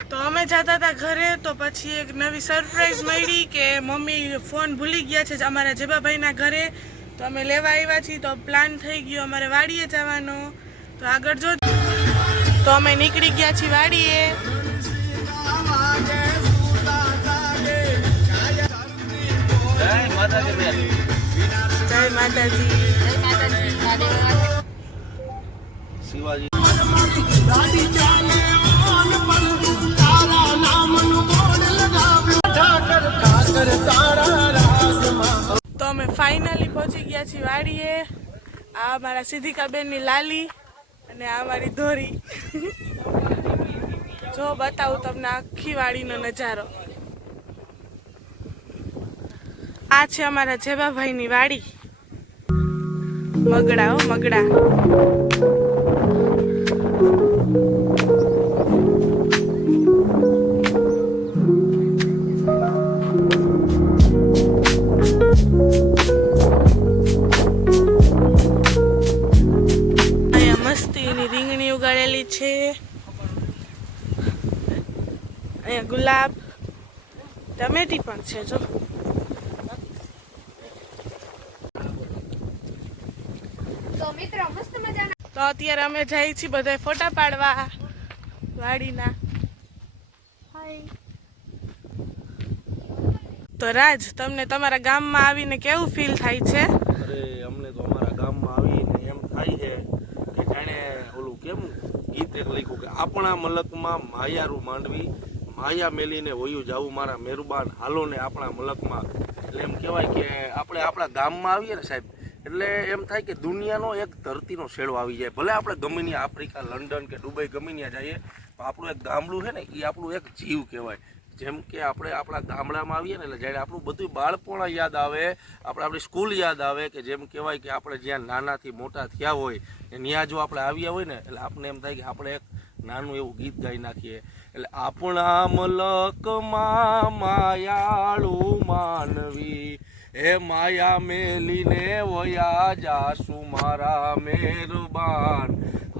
તો અમે જતા હતા ઘરે તો પછી એક નવી સરપ્રાઈઝ મળી કે મમ્મી ફોન ભૂલી ગયા છે અમારા જેબાભાઈના ઘરે, તો અમે લેવા આવ્યા છીએ. તો પ્લાન થઈ ગયો અમારે વાડીએ જવાનો. તો આગળ જો, તો અમે નીકળી ગયા છીએ વાડીએ. જય માતાજી. શિવાજી. તો અમે ફાઇનલી પહોંચી ગયા છીએ વાડીએ. આ અમારા સિદ્ધિકાબેનની લાલી અને આ અમારી ધોરી. જો બતાવું તમને આખી વાડીનો નજારો. આ છે અમારા જેબાભાઈની વાડી. મગડા હો મગડા. રીંગણી ઉગાડેલી છે. અહીંયા ગુલાબ, ટમેટી પણ છે. જો તો અત્યારે અમે જઈએ છીએ બધા ફોટા પાડવા વાડીના. તો રાજ, તમને તમારા ગામમાં આવીને કેવું ફીલ થાય છે? અરે અમને તો અમારા ગામમાં આવીને એમ થાય છે કે જાણે ઓલું કેમ ગીત એક લખ્યું કે આપણા મલકમાં માયારું માંડવી, માયા મેલીને વયું જાવું મારા મહેરબાન હાલો ને આપણા મલકમાં. એટલે એમ કહેવાય કે આપણે આપણા ગામમાં આવીએ ને સાહેબ, એટલે એમ થાય કે દુનિયાનો એક ધરતીનો શેડો આવી જાય. ભલે આપણે ગમે ત્યાં આફ્રિકા, લંડન કે દુબઈ ગમે ત્યાં જઈએ, તો આપણું એક ગામડું છે ને એ આપણું એક જીવ કહેવાય. જેમ કે આપણે આપણા ગામડામાં આવીએ ને એટલે જ્યારે આપણું બધું બાળપણ યાદ આવે, આપણી સ્કૂલ યાદ આવે, કે જેમ કહેવાય કે આપણે જ્યાં નાનાથી મોટા થયા હોય ને ત્યાં જો આપણે આવ્યા હોય ને એટલે આપણને એમ થાય કે આપણે એક નાનું એવું ગીત ગાઈ નાખીએ. એટલે આપણા મલકમાં માયાળું માનવી, હે માયા મેલીને વયા જાસુ મારા મહેરબાન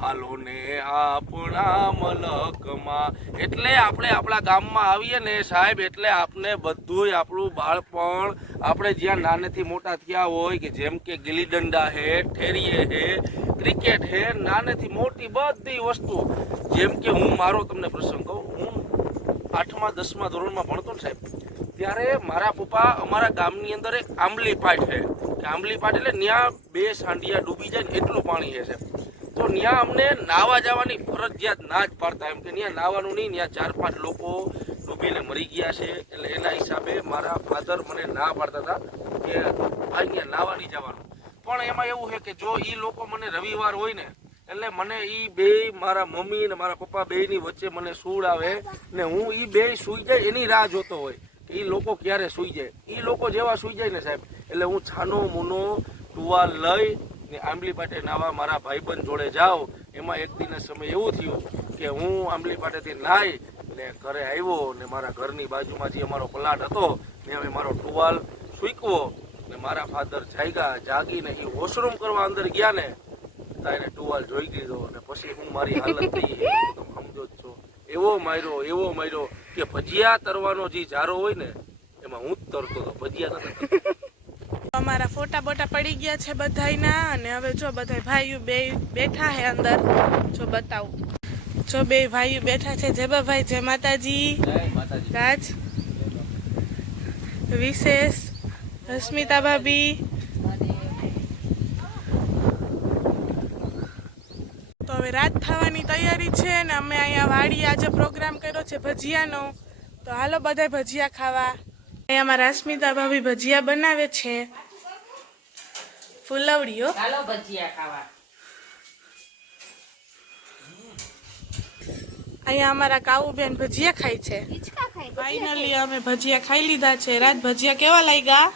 હાલો ને આપણા મલકમાં. એટલે આપણે આપણા ગામમાં આવીએ ને સાહેબ, એટલે આપણે બધું આપણું બાળપણ, આપણે જ્યાં નાનેથી મોટા થયા હોય, કે જેમ કે ગિલ્લી દંડા હે, ઠેરીએ હે, ક્રિકેટ હે, નાનેથી મોટી બધી વસ્તુ. જેમ કે હું મારો તમને પ્રસંગ કહું, હું 8મા 10મા ધોરણમાં ભણતો ને સાહેબ, ત્યારે મારા પપ્પા અમારા ગામની અંદર એક આંબલી પાટ છે, કે આંબલી પાટ એટલે ત્યાં 2 સાંડિયા ડૂબી જાય ને એટલું પાણી છે સાહેબ. તો ત્યાં અમને નાવા જવાની ફરજિયાત ના જ પાડતા, એમ કે ત્યાં નાવાનું નહીં, ત્યાં 4-5 લોકો ડૂબીને મરી ગયા છે. એટલે એના હિસાબે મારા ફાધર મને ના પાડતા હતા કે ભાઈ ત્યાં નાવા નહીં જવાનું. પણ એમાં એવું છે કે જો એ લોકો મને રવિવાર હોય ને એટલે મને એ બે, મારા મમ્મી અને મારા પપ્પા બેની વચ્ચે મને સૂળ આવે ને હું એ બે સૂઈ જાય એની રાહ જોતો હોય કે એ લોકો ક્યારે સૂઈ જાય. એ લોકો જેવા સૂઈ જાય ને સાહેબ, એટલે હું છાનો મૂનો ટુવાલ લઈ ને આંબલી પાટે નાવા મારા ભાઈબંધ જોડે જાઉં. એમાં એક દિન સમય એવું થયું કે હું આંબલી પાટેથી નાહી ને ઘરે આવ્યો ને મારા ઘરની બાજુમાં જે અમારો પ્લાટ હતો ને અમે મારો ટુવાલ સૂકવો ને મારા ફાધર જાગીને એ વોશરૂમ કરવા અંદર ગયા ને એને ટુવાલ જોઈ દીધો ને પછી હું મારી હાલત થઈ તમે સમજો જ છો. એવો માર્યો કે ભજીયા તરવાનો જે જારો હોય ને એમાં હું જ તરતો હતો, ભજીયા નતો. અમારા ફોટા બોટા પડી ગયા છે બધાયના. અને હવે જો બધા ભાઈઓ બે બેઠા છે અંદર. જો બતાવું, જો બે ભાઈઓ બેઠા છે. જેબાભાઈ જય માતાજી. રાજ, વિશેષ, રશ્મિતા ભાભી. તો હવે રાત થવાની તૈયારી છે ને અમે અહીંયા વાડી આજે પ્રોગ્રામ કર્યો છે ભજીયાનો. તો હાલો બધા ભજીયા ખાવા. અહીંયા અમારા રશ્મિતા ભાભી ભજીયા બનાવે છે, ફૂલવડીઓ. ચાલો ભજીયા ખાવા. અહીંયા અમારા કાવુબેન ભજીયા ખાય છે. ફાઇનલી અમે ભજીયા ખાઈ લીધા છે. રાત ભજીયા કેવા લાગ્યા?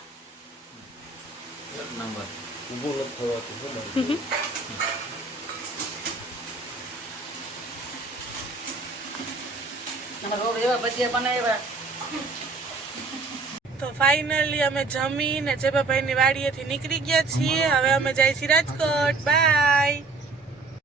તો ફાઇનલી અમે જમીને જેબાભાઈની વાડીએથી નીકળી ગયા છીએ. હવે અમે જાય છીએ રાજકોટ. બાય.